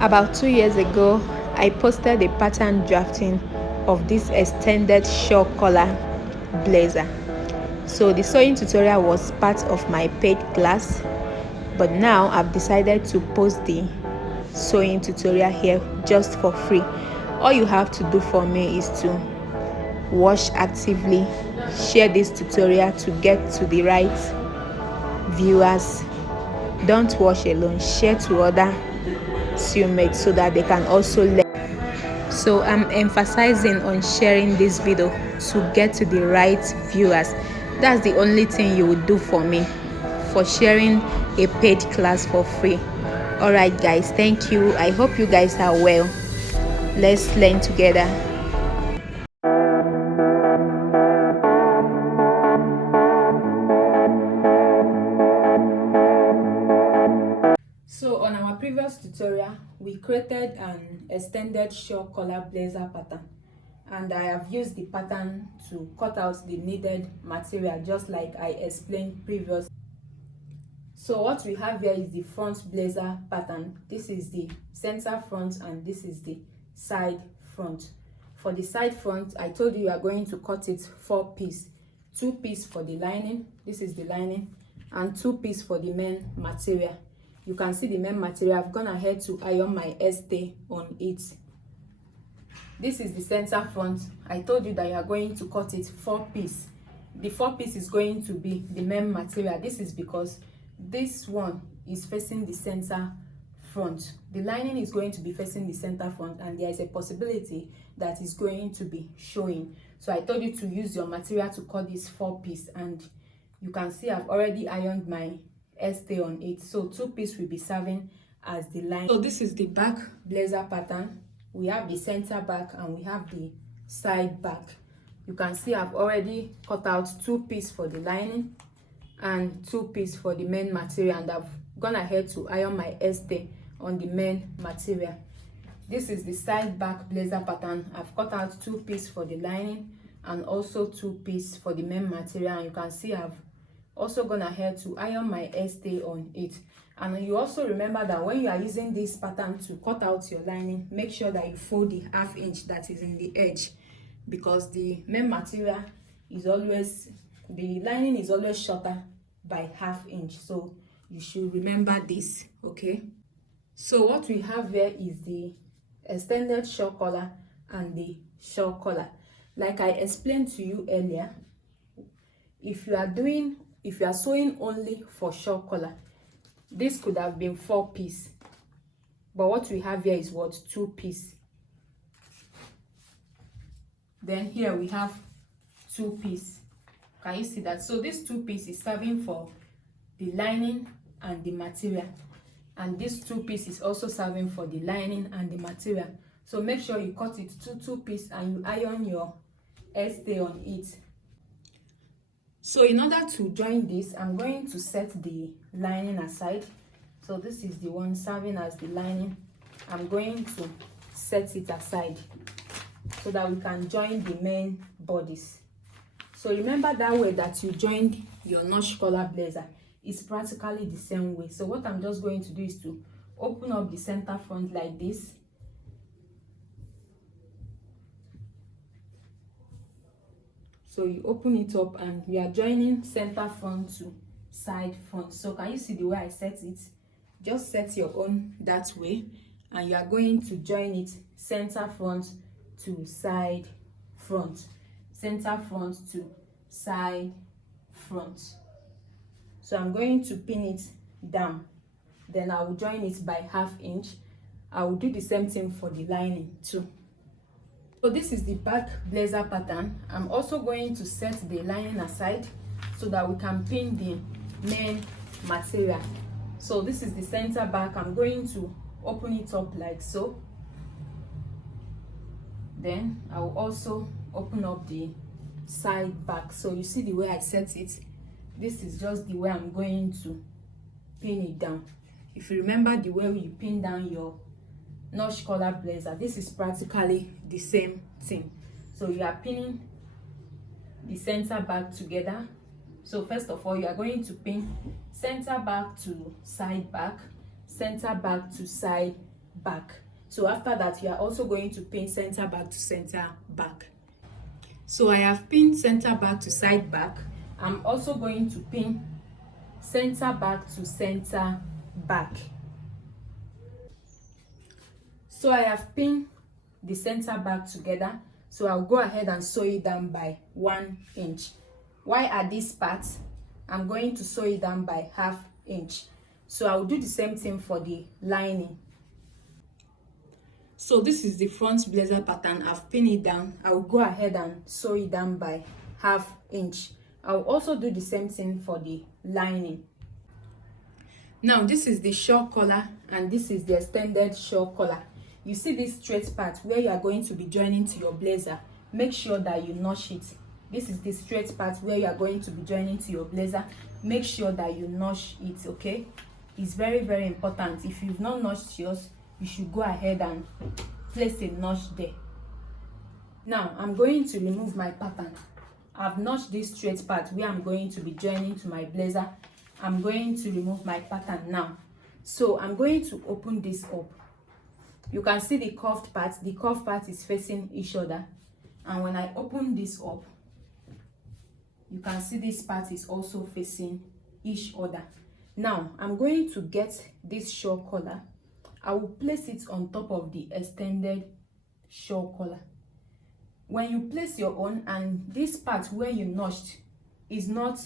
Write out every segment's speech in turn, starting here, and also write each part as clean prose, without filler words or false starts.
About 2 years ago, I posted a pattern drafting of this extended shawl collar blazer. So the sewing tutorial was part of my paid class, but now I've decided to post the sewing tutorial here just for free. All you have to do for me is to watch actively, share this tutorial to get to the right viewers. Don't watch alone, share to other sewmates so that they can also learn. So I'm emphasizing on sharing this video to get to the right viewers. That's the only thing you would do for me, for sharing a paid class for free. All right guys, thank you. I hope you guys are well. Let's learn together. So on our previous tutorial, we created an extended shawl collar blazer pattern, and I have used the pattern to cut out the needed material just like I explained previously. So what we have here is the front blazer pattern. This is the center front and this is the side front. For the side front, I told you are going to cut it 4 pieces. 2 pieces for the lining, this is the lining, and 2 pieces for the main material. You can see the main material. I've gone ahead to iron my stay on it. This is the center front. I told you that you are going to cut it 4 pieces. The 4 pieces is going to be the main material. This is because this one is facing the center front. The lining is going to be facing the center front, and there is a possibility that is going to be showing. So I told you to use your material to cut this 4 pieces, and you can see I've already ironed my stay on it. So 2 pieces will be serving as the line. So this is the back blazer pattern. We have the center back and we have the side back. You can see I've already cut out 2 pieces for the lining and 2 pieces for the main material, and I've gone ahead to iron my stay on the main material. This is the side back blazer pattern. I've cut out 2 pieces for the lining and also 2 pieces for the main material, and you can see I've also gone ahead to iron my stay on it. And you also remember that when you are using this pattern to cut out your lining, make sure that you fold the 1/2 inch that is in the edge, because the main material is always, the lining is always shorter by 1/2 inch. So you should remember this, okay? So what we have here is the extended shawl collar and the shawl collar. Like I explained to you earlier, if you are sewing only for shawl collar, this could have been 4 pieces, but what we have here is what, 2 pieces. Then here we have 2 pieces. Can you see that? So this 2 pieces is serving for the lining and the material, and this 2 pieces is also serving for the lining and the material. So make sure you cut it to 2 pieces and you iron your stay on it. So in order to join this, I'm going to set the lining aside. So this is the one serving as the lining. I'm going to set it aside so that we can join the main bodies. So remember that way that you joined your notch collar blazer is practically the same way. So what I'm just going to do is to open up the center front like this. So you open it up and we are joining center front to side front. So can you see the way I set it? Just set your own that way, and you are going to join it center front to side front, center front to side front. So I'm going to pin it down, then I will join it by 1/2 inch. I will do the same thing for the lining too. So this is the back blazer pattern. I'm also going to set the lining aside so that we can pin the main material. So this is the center back. I'm going to open it up like so. Then I will also open up the side back. So you see the way I set it. This is just the way I'm going to pin it down. If you remember the way you pin down your notch collar blazer, this is practically the same thing. So you are pinning the center back together. So first of all, you are going to pin center back to side back, center back to side back. So after that, you are also going to pin center back to center back. So I have pinned center back to side back. I'm also going to pin center back to center back. So I have pinned the center back together. So I'll go ahead and sew it down by 1 inch. While at this part, I'm going to sew it down by 1/2 inch. So I'll do the same thing for the lining. So this is the front blazer pattern. I've pinned it down. I'll go ahead and sew it down by 1/2 inch. I'll also do the same thing for the lining. Now this is the shawl collar and this is the extended shawl collar. You see this straight part where you are going to be joining to your blazer. Make sure that you notch it. This is the straight part where you are going to be joining to your blazer. Make sure that you notch it, okay? It's very, very important. If you've not notched yours, you should go ahead and place a notch there. Now I'm going to remove my pattern. I've notched this straight part where I'm going to be joining to my blazer. I'm going to remove my pattern now. So I'm going to open this up. You can see the curved part. The curved part is facing each other. And when I open this up, you can see this part is also facing each other. Now I'm going to get this shawl collar. I will place it on top of the extended shawl collar. When you place your own and this part where you notched is not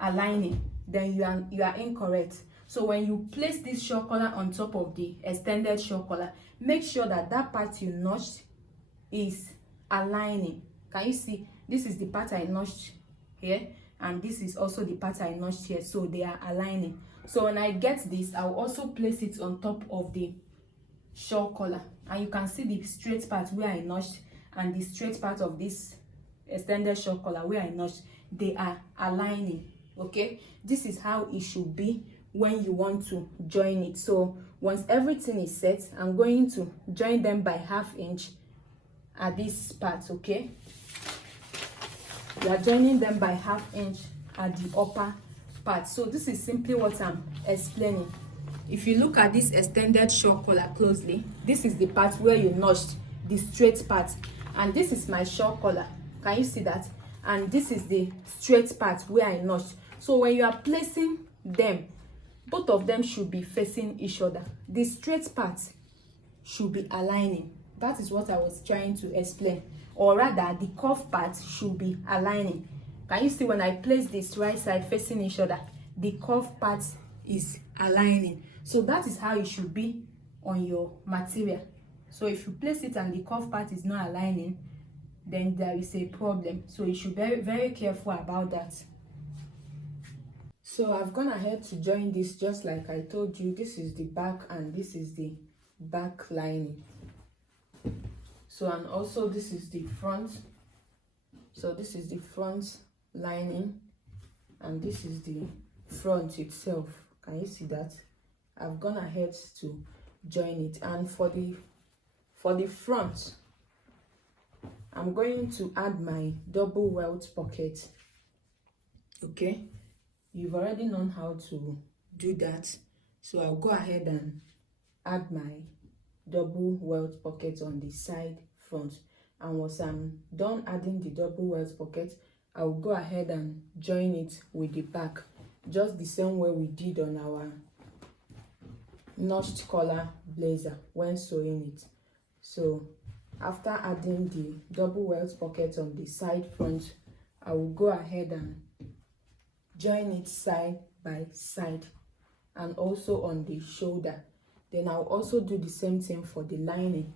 aligning, then you are incorrect. So when you place this shawl collar on top of the extended shawl collar, make sure that that part you notched is aligning. Can you see? This is the part I notched here and this is also the part I notched here, so they are aligning. So when I get this, I'll also place it on top of the shawl collar and you can see the straight part where I notched and the straight part of this extended shawl collar where I notched. They are aligning. Okay, this is how it should be when you want to join it. So once everything is set, I'm going to join them by 1/2 inch at this part. Okay, we are joining them by 1/2 inch at the upper part. So this is simply what I'm explaining. If you look at this extended shawl collar closely, this is the part where you notched the straight part and this is my shawl collar. Can you see that? And this is the straight part where I notched. So when you are placing them, both of them should be facing each other. The straight part should be aligning. That is what I was trying to explain. Or rather, the curved part should be aligning. Can you see when I place this right side facing each other, the curved part is aligning. So that is how it should be on your material. So if you place it and the curved part is not aligning, then there is a problem. So you should be very, very careful about that. So I've gone ahead to join this just like I told you. This is the back and this is the back lining. So and also this is the front. So this is the front lining and this is the front itself. Can you see that? I've gone ahead to join it. And for the front, I'm going to add my double welt pocket. Okay, you've already known how to do that, so I'll go ahead and add my double welt pocket on the side front. And once I'm done adding the double welt pocket, I'll go ahead and join it with the back, just the same way we did on our notched collar blazer when sewing it. So after adding the double welt pocket on the side front, I will go ahead and join it side by side and also on the shoulder. Then I'll also do the same thing for the lining.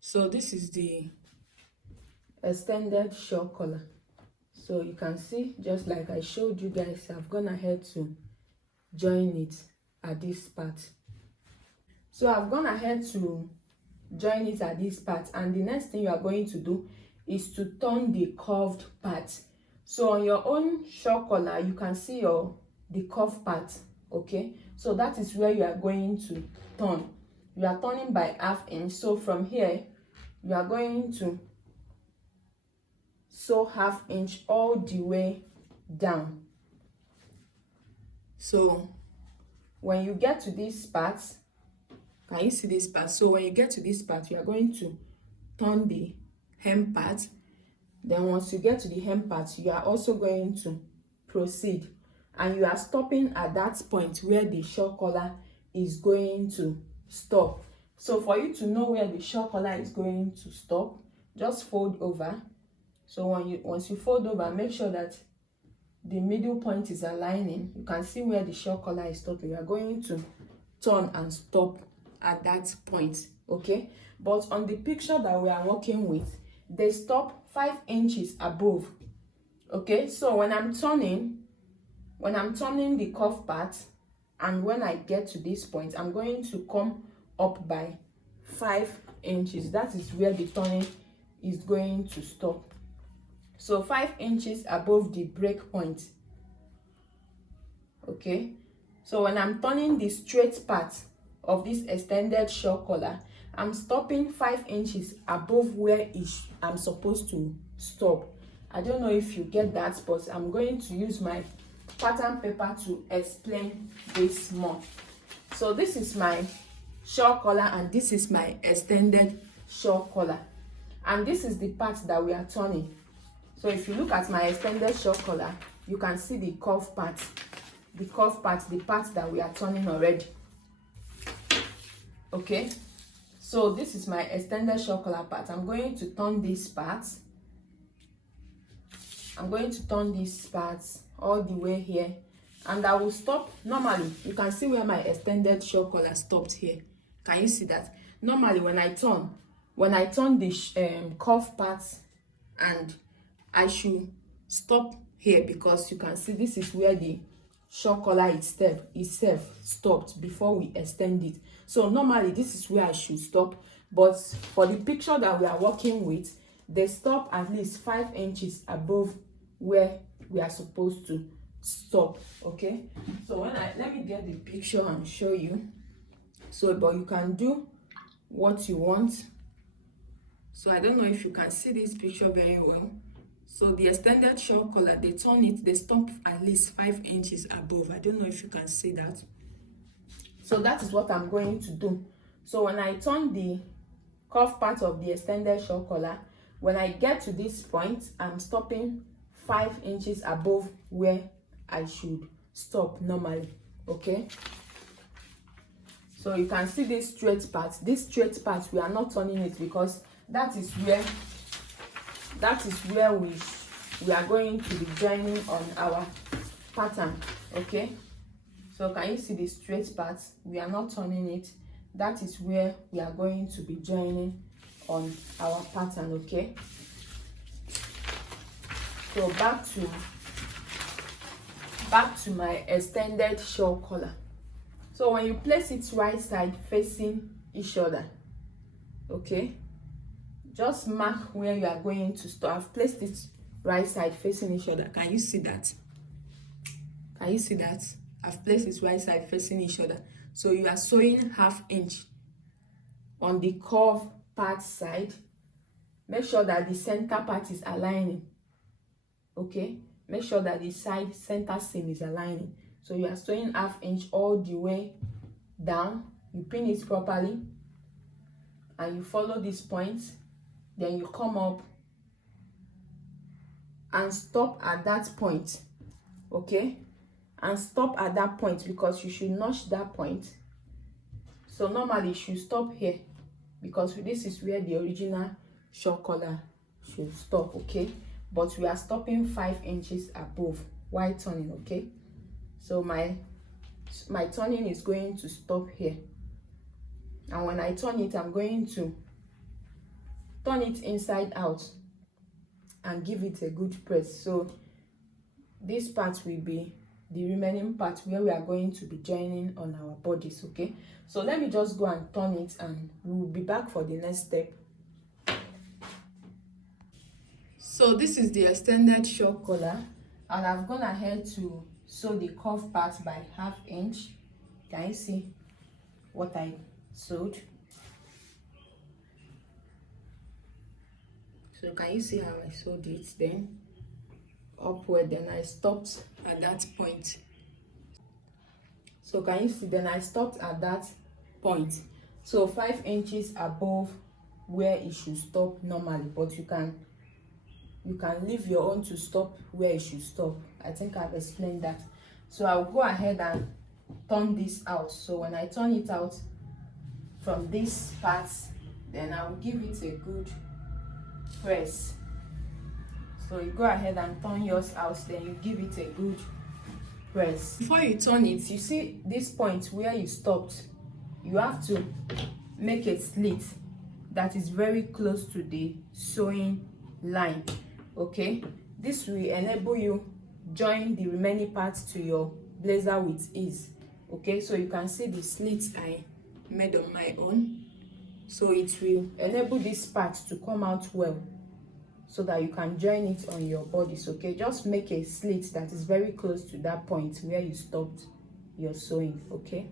So this is the extended shawl collar. So you can see, just like I showed you guys, I've gone ahead to join it at this part. So I've gone ahead to join it at this part, and the next thing you are going to do is to turn the curved part. So on your own shawl collar, you can see the curved part. Okay, so that is where you are going to turn. You are turning by 1/2 inch. So from here you are going to sew 1/2 inch all the way down. So when you get to this part, can you see this part? So when you get to this part, you are going to turn the hem part. Then once you get to the hem part, you are also going to proceed, and you are stopping at that point where the shawl collar is going to stop. So for you to know where the shawl collar is going to stop, just fold over. So once you fold over, make sure that the middle point is aligning. You can see where the shawl collar is stopping. You are going to turn and stop at that point, okay? But on the picture that we are working with, they stop 5 inches above, okay? So when I'm turning the cuff part, and when I get to this point, I'm going to come up by 5 inches. That is where the turning is going to stop. So 5 inches above the break point, okay? So when I'm turning the straight part of this extended shawl collar, I'm stopping 5 inches above where I'm supposed to stop. I don't know if you get that, but I'm going to use my pattern paper to explain this more. So this is my shawl collar, and this is my extended shawl collar, and this is the part that we are turning. So if you look at my extended shawl collar, you can see the cuff part, the part that we are turning already, okay? So this is my extended shawl collar part. I'm going to turn this part. I'm going to turn this part all the way here, and I will stop. Normally, you can see where my extended shawl collar stopped here. Can you see that? Normally, when I turn the cuff part, and I should stop here, because you can see this is where the shawl collar itself stopped before we extend it. So normally this is where I should stop, but for the picture that we are working with, they stop at least 5 inches above where we are supposed to stop, okay? So let me get the picture and show you. So but you can do what you want. So I don't know if you can see this picture very well. So the extended shawl collar, they stop at least 5 inches above. I don't know if you can see that. So that is what I'm going to do. So when I turn the cuff part of the extended shawl collar, when I get to this point, I'm stopping 5 inches above where I should stop normally, okay? So you can see this straight part. This straight part, we are not turning it, because that is where we are going to be joining on our pattern, okay? So can you see the straight part? We are not turning it. That is where we are going to be joining on our pattern, okay? So back to my extended shawl collar. So when you place it right side facing each other, okay, just mark where you are going to stop. I've placed it right side facing each other. Can you see that? Can you see that? I've placed it right side facing each other. So you are sewing 1/2 inch on the curve part side. Make sure that the center part is aligning, okay? Make sure that the side center seam is aligning. So you are sewing 1/2 inch all the way down. You pin it properly, and you follow this point. Then you come up and stop at that point, okay? And stop at that point, because you should notch that point. So normally you should stop here, because this is where the original shawl collar should stop, okay? But we are stopping 5 inches above while turning, okay? So my turning is going to stop here, and when I turn it, I'm going to turn it inside out and give it a good press. So this part will be the remaining part where we are going to be joining on our bodies, okay? So let me just go and turn it, and we'll be back for the next step. So this is the extended shawl collar, and I've gone ahead to sew the cuff part by 1/2 inch. Can you see what I sewed? So can you see how I sewed it then upward? Then I stopped at that point. So can you see? Then I stopped at that point, so 5 inches above where it should stop normally, but you can leave your own to stop where it should stop. I think I've explained that. So I'll go ahead and turn this out. So when I turn it out from this part, then I will give it a good press. So you go ahead and turn yours out, then you give it a good press. Before you turn it, you see this point where you stopped, you have to make a slit that is very close to the sewing line. Okay, this will enable you join the remaining parts to your blazer with ease. Okay, so you can see the slits I made on my own, so it will enable this part to come out well, so that you can join it on your bodies. Okay, just make a slit that is very close to that point where you stopped your sewing. Okay,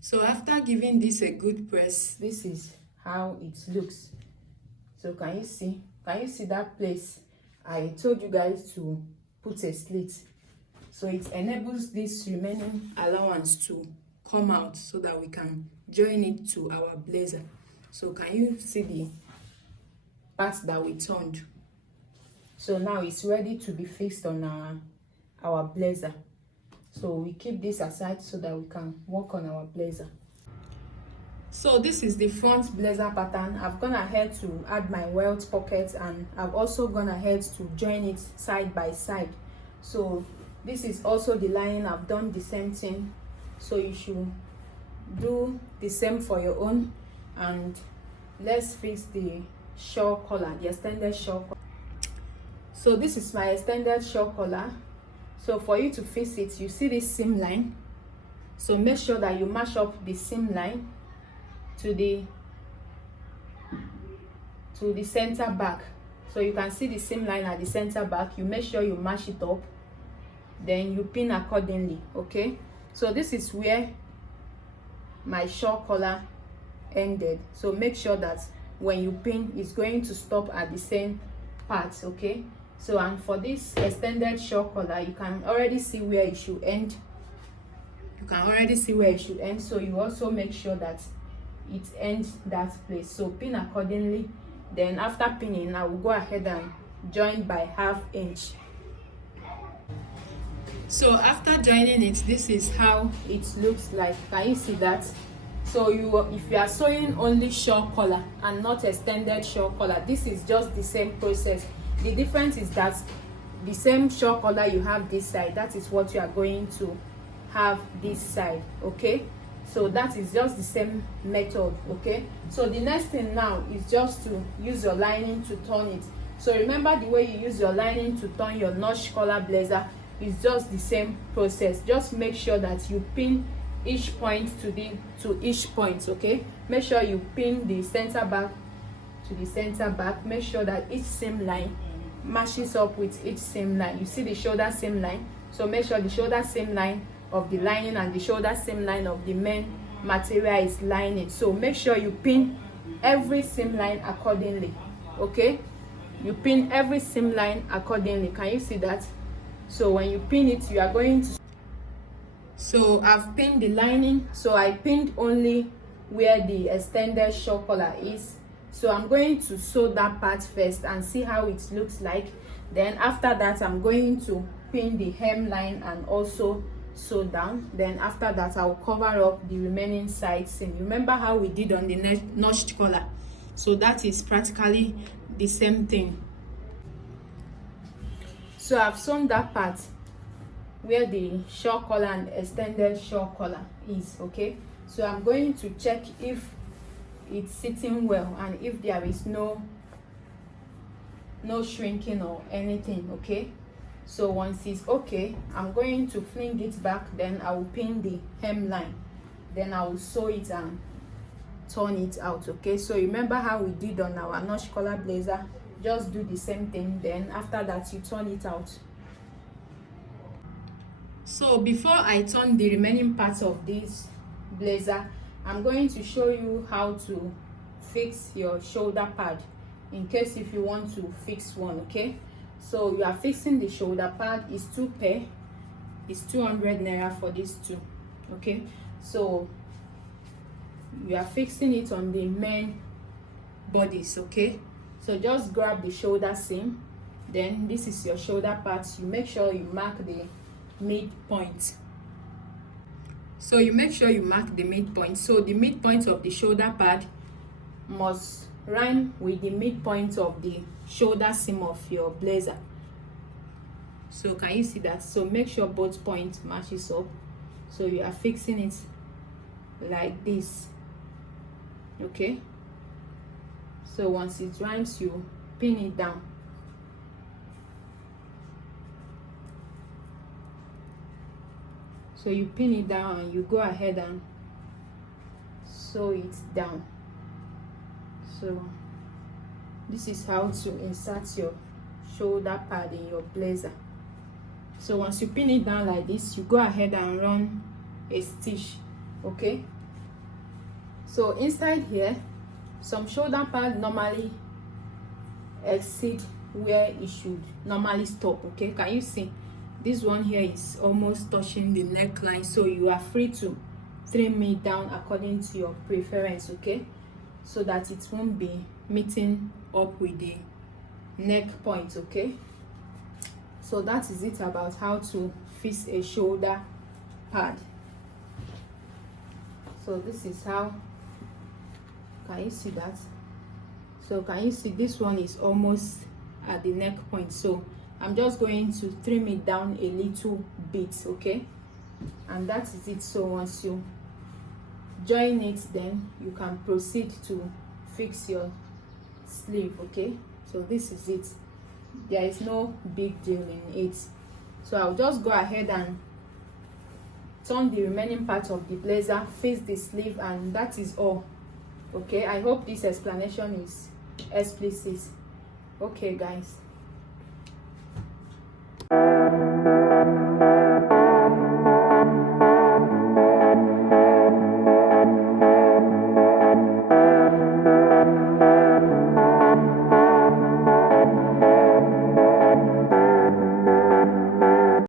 so after giving this a good press, this is how it looks. So can you see that place I told you guys to put a slit? So it enables this remaining allowance to come out so that we can join it to our blazer. So can you see the part that we turned? So now it's ready to be fixed on our blazer. So we keep this aside so that we can work on our blazer. So this is the front blazer pattern. I've gone ahead to add my welt pockets, and I've also gone ahead to join it side by side. So this is also the lining. I've done the same thing, so you should do the same for your own. And let's fix the shawl collar, the extended shawl collar. So this is my extended shawl collar. So for you to fix it, you see this seam line, so make sure that you match up the seam line to the center back. So you can see the seam line at the center back. You make sure you match it up, then you pin accordingly. Okay, so this is where my shawl collar ended. So make sure that when you pin, it's going to stop at the same part. Okay, so and for this extended shawl collar, you can already see where it should end. So you also make sure that it ends that place. So pin accordingly. Then after pinning, I will go ahead and join by 1/2 inch. So after joining it, this is how it looks like. Can you see that? So if you are sewing only shawl collar and not extended shawl collar, this is just the same process. The difference is that the same shawl collar you have this side, that is what you are going to have this side. Okay, so that is just the same method. Okay, so the next thing now is just to use your lining to turn it. So remember, the way you use your lining to turn your notch collar blazer is just the same process. Just make sure that you pin each point to each point. Okay, make sure you pin the center back to the center back. Make sure that each seam line matches up with each seam line. You see the shoulder seam line, so make sure the shoulder seam line of the lining and the shoulder seam line of the main material is lining. So make sure you pin every seam line accordingly. Okay, you pin every seam line accordingly. Can you see that? So when you pin it, you are going to, so I've pinned the lining. So I pinned only where the extended shawl collar is. So I'm going to sew that part first and see how it looks like. Then after that, I'm going to pin the hemline and also sew down. Then after that, I'll cover up the remaining side seam. Remember how we did on the notched collar? So that is practically the same thing. So I've sewn that part where the shawl collar and extended shawl collar is. Okay, so I'm going to check if it's sitting well and if there is no shrinking or anything. Okay, so once it's okay, I'm going to fling it back. Then I will pin the hemline, then I will sew it and turn it out. Okay, so remember how we did on our notch collar blazer? Just do the same thing. Then after that, you turn it out. So before I turn the remaining parts of this blazer, I'm going to show you how to fix your shoulder pad, in case if you want to fix one. Okay, so you are fixing the shoulder pad is 2 pair. is 200 naira for these two. Okay, so you are fixing it on the main bodies. Okay, so just grab the shoulder seam, then this is your shoulder part. You make sure you mark the midpoint. So you make sure you mark the midpoint. So the midpoint of the shoulder pad must rhyme with the midpoint of the shoulder seam of your blazer. So can you see that? So make sure both points matches up. So you are fixing it like this. Okay, so once it rhymes, you pin it down. So you pin it down and you go ahead and sew it down. So this is how to insert your shoulder pad in your blazer. So once you pin it down like this, you go ahead and run a stitch. Okay, so inside here, some shoulder pad normally exceed where it should normally stop. Okay, can you see? This one here is almost touching the neckline, so you are free to trim it down according to your preference. Okay, so that it won't be meeting up with the neck point. Okay, so that is it about how to fix a shoulder pad. So this is how, can you see that? So can you see this one is almost at the neck point, so I'm just going to trim it down a little bit. Okay, and that is it. So once you join it, then you can proceed to fix your sleeve. Okay, so this is it. There is no big deal in it. So I'll just go ahead and turn the remaining part of the blazer, face the sleeve, and that is all. Okay, I hope this explanation is explicit. Okay guys,